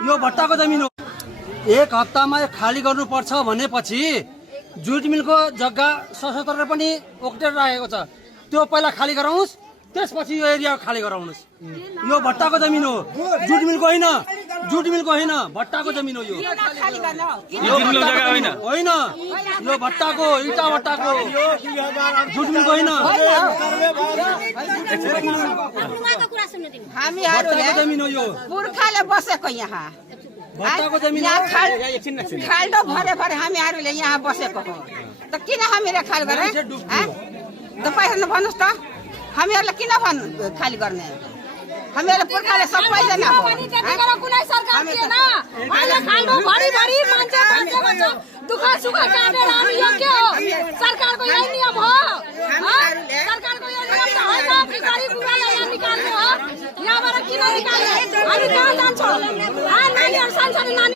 यो भट्टाको जमिन हो। एक हप्तामा खाली गर्नुपर्छ भनेपछि जुट मिलको जग्गा सशस्त्रले पनि ओक्टेर राखेको छ। त्यो पहिला खाली गराउनुहोस्, त्यसपछि यो एरिया खाली गराउनुहोस्। यो भट्टाको जमिन हो, जुट मिलको होइन, जुट मिलको होइन, भट्टाको जमिन हो। यो होइन, यो भट्टाको, इटा भट्टाको, जुट मिलको होइन। हामीहरूले जमिन हो यो, पुर्खाले बसेको यहाँ भट्टाको जमिन हो। खाल्डो भरे भरे हामीहरूले यहाँ बसेको हो त किन हामीले खाली गर्ने? तपाईहरुले भन्नुस् त, हामीहरूले किन खाली गर्ने? हामीहरूले पुर्खाले सबैजना हो। कुनै सरकार थिएन, अहिले खाल्डो भरि भरि मान्छे बाँचेको छ। दुःख सुख काटेर हामी यो के हो? सरकारको यही नियम हो? सरकारको यो नियम त होइन, भिखारी बुढालाई यहाँ निकाल्नु हो। यहाँबाट किन निकाल्ने? हामी कहाँ जान्छौँ? नानीहरू सानसानो नानी